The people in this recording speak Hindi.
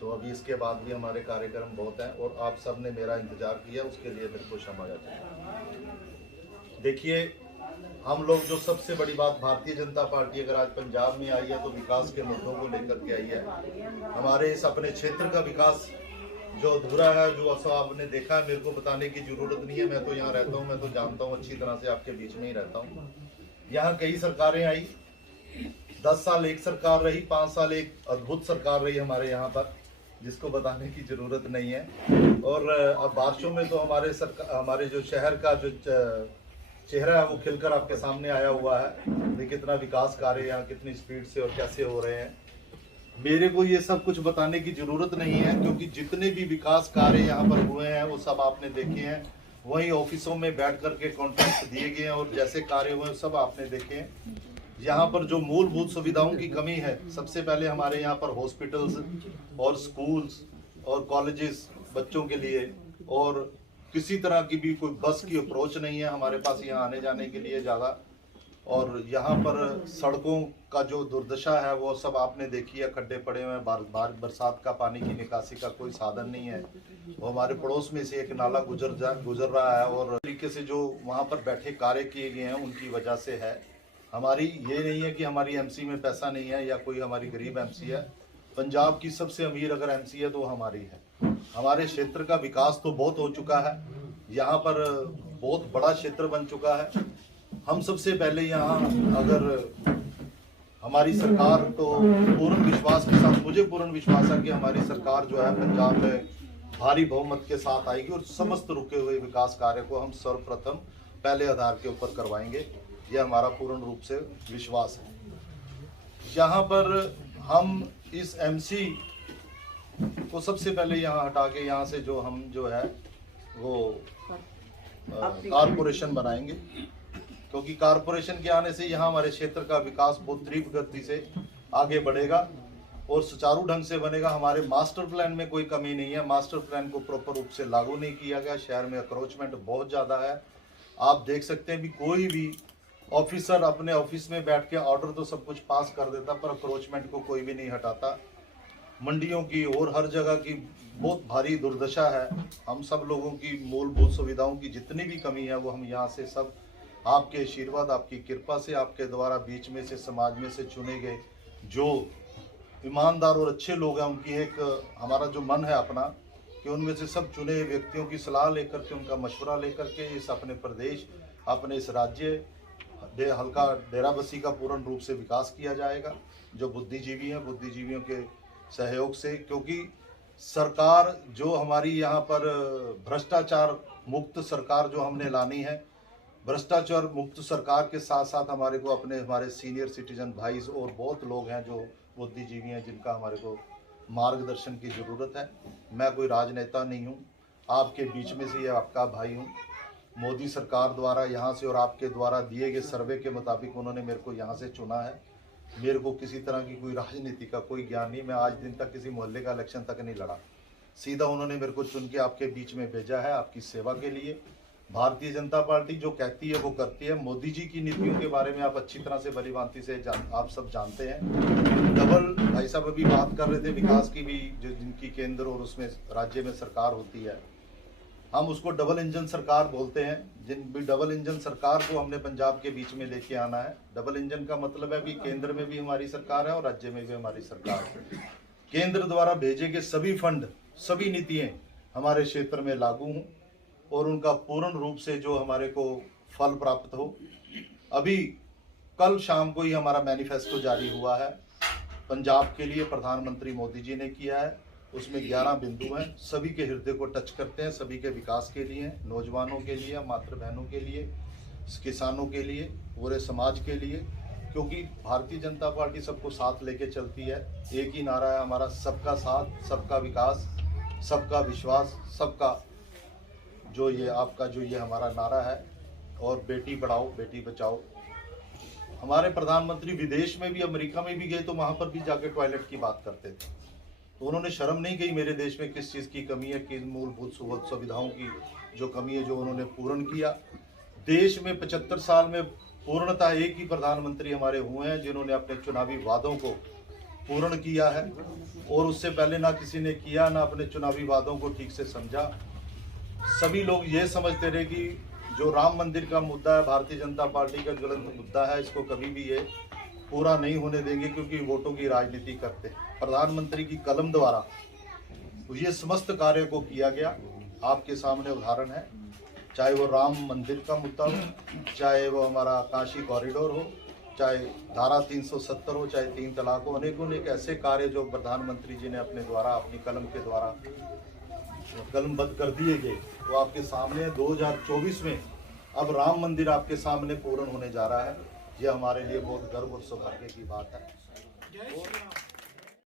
तो अभी इसके बाद भी हमारे कार्यक्रम बहुत हैं और आप सब ने मेरा इंतज़ार किया, उसके लिए मेरे को क्षमा याचित। देखिए, हम लोग जो सबसे बड़ी बात, भारतीय जनता पार्टी अगर आज पंजाब में आई है तो विकास के मुद्दों को लेकर के आई है। हमारे इस अपने क्षेत्र का विकास जो अधूरा है, जो सब आपने देखा है, मेरे को बताने की जरूरत नहीं है। मैं तो यहाँ रहता हूँ, मैं तो जानता हूँ अच्छी तरह से, आपके बीच में ही रहता हूँ। यहाँ कई सरकारें आई, 10 साल एक सरकार रही, 5 साल एक अद्भुत सरकार रही हमारे यहाँ पर, जिसको बताने की जरूरत नहीं है। और अब बारिशों में तो हमारे जो शहर का जो चेहरा है वो खिलकर आपके सामने आया हुआ है। कितना विकास कार्य यहाँ कितनी स्पीड से और कैसे हो रहे हैं, मेरे को ये सब कुछ बताने की जरूरत नहीं है, क्योंकि जितने भी विकास कार्य यहाँ पर हुए हैं वो सब आपने देखे हैं। वहीं ऑफिसों में बैठ कर के कॉन्ट्रैक्ट दिए गए हैं और जैसे कार्य हुए सब आपने देखे हैं। यहाँ पर जो मूलभूत सुविधाओं की कमी है, सबसे पहले हमारे यहाँ पर हॉस्पिटल्स और स्कूल्स और कॉलेजेस बच्चों के लिए, और किसी तरह की भी कोई बस की अप्रोच नहीं है हमारे पास यहाँ आने जाने के लिए ज़्यादा। और यहाँ पर सड़कों का जो दुर्दशा है वो सब आपने देखी है, खड्डे पड़े हुए हैं, बरसात का पानी की निकासी का कोई साधन नहीं है। वो हमारे पड़ोस में से एक नाला गुजर रहा है, और तरीके से जो वहाँ पर बैठे कार्य किए गए हैं उनकी वजह से है। हमारी ये नहीं है कि हमारी एमसी में पैसा नहीं है या कोई हमारी गरीब एमसी है। पंजाब की सबसे अमीर अगर एमसी है तो हमारी है। हमारे क्षेत्र का विकास तो बहुत हो चुका है, यहाँ पर बहुत बड़ा क्षेत्र बन चुका है। हम सबसे पहले यहाँ अगर हमारी सरकार, तो पूर्ण विश्वास के साथ, मुझे पूर्ण विश्वास है कि हमारी सरकार जो है पंजाब में भारी बहुमत के साथ आएगी और समस्त रुके हुए विकास कार्य को हम सर्वप्रथम पहले आधार के ऊपर करवाएंगे। यह हमारा पूर्ण रूप से विश्वास है। यहाँ पर हम इस एमसी को सबसे पहले यहाँ हटा के यहाँ से जो है वो कारपोरेशन बनाएंगे, क्योंकि कारपोरेशन के आने से यहाँ हमारे क्षेत्र का विकास बहुत तीव्र गति से आगे बढ़ेगा और सुचारू ढंग से बनेगा। हमारे मास्टर प्लान में कोई कमी नहीं है, मास्टर प्लान को प्रॉपर रूप से लागू नहीं किया गया। शहर में अक्रोचमेंट बहुत ज़्यादा है, आप देख सकते हैं भी कोई भी ऑफिसर अपने ऑफिस में बैठ के ऑर्डर तो सब कुछ पास कर देता, पर अक्रोचमेंट को कोई भी नहीं हटाता। मंडियों की और हर जगह की बहुत भारी दुर्दशा है। हम सब लोगों की मूलभूत सुविधाओं की जितनी भी कमी है वो हम यहाँ से सब आपके आशीर्वाद, आपकी कृपा से, आपके द्वारा बीच में से, समाज में से चुने गए जो ईमानदार और अच्छे लोग हैं, उनकी एक हमारा जो मन है अपना कि उनमें से सब चुने व्यक्तियों की सलाह लेकर के, उनका मशवरा लेकर के इस अपने प्रदेश, अपने इस राज्य हल्का डेराबस्सी का पूर्ण रूप से विकास किया जाएगा। जो बुद्धिजीवी हैं, बुद्धिजीवियों के सहयोग से, क्योंकि सरकार जो हमारी यहाँ पर भ्रष्टाचार मुक्त सरकार जो हमने लानी है, भ्रष्टाचार मुक्त सरकार के साथ साथ हमारे सीनियर सिटीजन भाई और बहुत लोग हैं जो बुद्धिजीवी हैं, जिनका हमारे को मार्गदर्शन की ज़रूरत है। मैं कोई राजनेता नहीं हूँ, आपके बीच में से आपका भाई हूँ। मोदी सरकार द्वारा यहाँ से और आपके द्वारा दिए गए सर्वे के मुताबिक उन्होंने मेरे को यहाँ से चुना है। मेरे को किसी तरह की कोई राजनीति का कोई ज्ञान नहीं, मैं आज दिन तक किसी मोहल्ले का इलेक्शन तक नहीं लड़ा। सीधा उन्होंने मेरे को चुन के आपके बीच में भेजा है, आपकी सेवा के लिए। भारतीय जनता पार्टी जो कहती है वो करती है। मोदी जी की नीतियों के बारे में आप अच्छी तरह से भलीभांति से आप सब जानते हैं। डबल भाई साहब अभी बात कर रहे थे विकास की भी, जो जिनकी केंद्र और उसमें राज्य में सरकार होती है, हम उसको डबल इंजन सरकार बोलते हैं। जिन भी डबल इंजन सरकार को हमने पंजाब के बीच में लेके आना है। डबल इंजन का मतलब है कि केंद्र में भी हमारी सरकार है और राज्य में भी हमारी सरकार है। केंद्र द्वारा भेजे गए सभी फंड, सभी नीतियां हमारे क्षेत्र में लागू हों और उनका पूर्ण रूप से जो हमारे को फल प्राप्त हो। अभी कल शाम को ही हमारा मैनिफेस्टो जारी हुआ है, पंजाब के लिए प्रधानमंत्री मोदी जी ने किया है। उसमें 11 बिंदु हैं, सभी के हृदय को टच करते हैं, सभी के विकास के लिए, नौजवानों के लिए, मातृ बहनों के लिए, किसानों के लिए, पूरे समाज के लिए। क्योंकि भारतीय जनता पार्टी सबको साथ लेके चलती है। एक ही नारा है हमारा, सबका साथ, सबका विकास, सबका विश्वास, सबका जो ये आपका जो ये हमारा नारा है। और बेटी पढ़ाओ बेटी बचाओ। हमारे प्रधानमंत्री विदेश में भी, अमेरिका में भी गए तो वहाँ पर भी जाके टॉयलेट की बात करते थे, तो उन्होंने शर्म नहीं की मेरे देश में किस चीज़ की कमी है, किस मूलभूत सुविधाओं की जो कमी है, जो उन्होंने पूर्ण किया। देश में 75 साल में पूर्णतः एक ही प्रधानमंत्री हमारे हुए हैं जिन्होंने अपने चुनावी वादों को पूर्ण किया है और उससे पहले ना किसी ने किया, ना अपने चुनावी वादों को ठीक से समझा। सभी लोग ये समझते रहे कि जो राम मंदिर का मुद्दा है भारतीय जनता पार्टी का ज्वलंत मुद्दा है, इसको कभी भी ये पूरा नहीं होने देंगे क्योंकि वोटों की राजनीति करते हैं। प्रधानमंत्री की कलम द्वारा ये समस्त कार्य को किया गया, आपके सामने उदाहरण है। चाहे वो राम मंदिर का मुद्दा हो, चाहे वो हमारा काशी कॉरिडोर हो, चाहे धारा 370 हो, चाहे 3 तलाक हो, अनेकों ऐसे कार्य जो प्रधानमंत्री जी ने अपने द्वारा, अपनी कलम के द्वारा कलमबद्ध कर दिए गए, तो आपके सामने 2024 में अब राम मंदिर आपके सामने पूर्ण होने जा रहा है। ये हमारे लिए बहुत गर्व और सौभाग्य की बात है।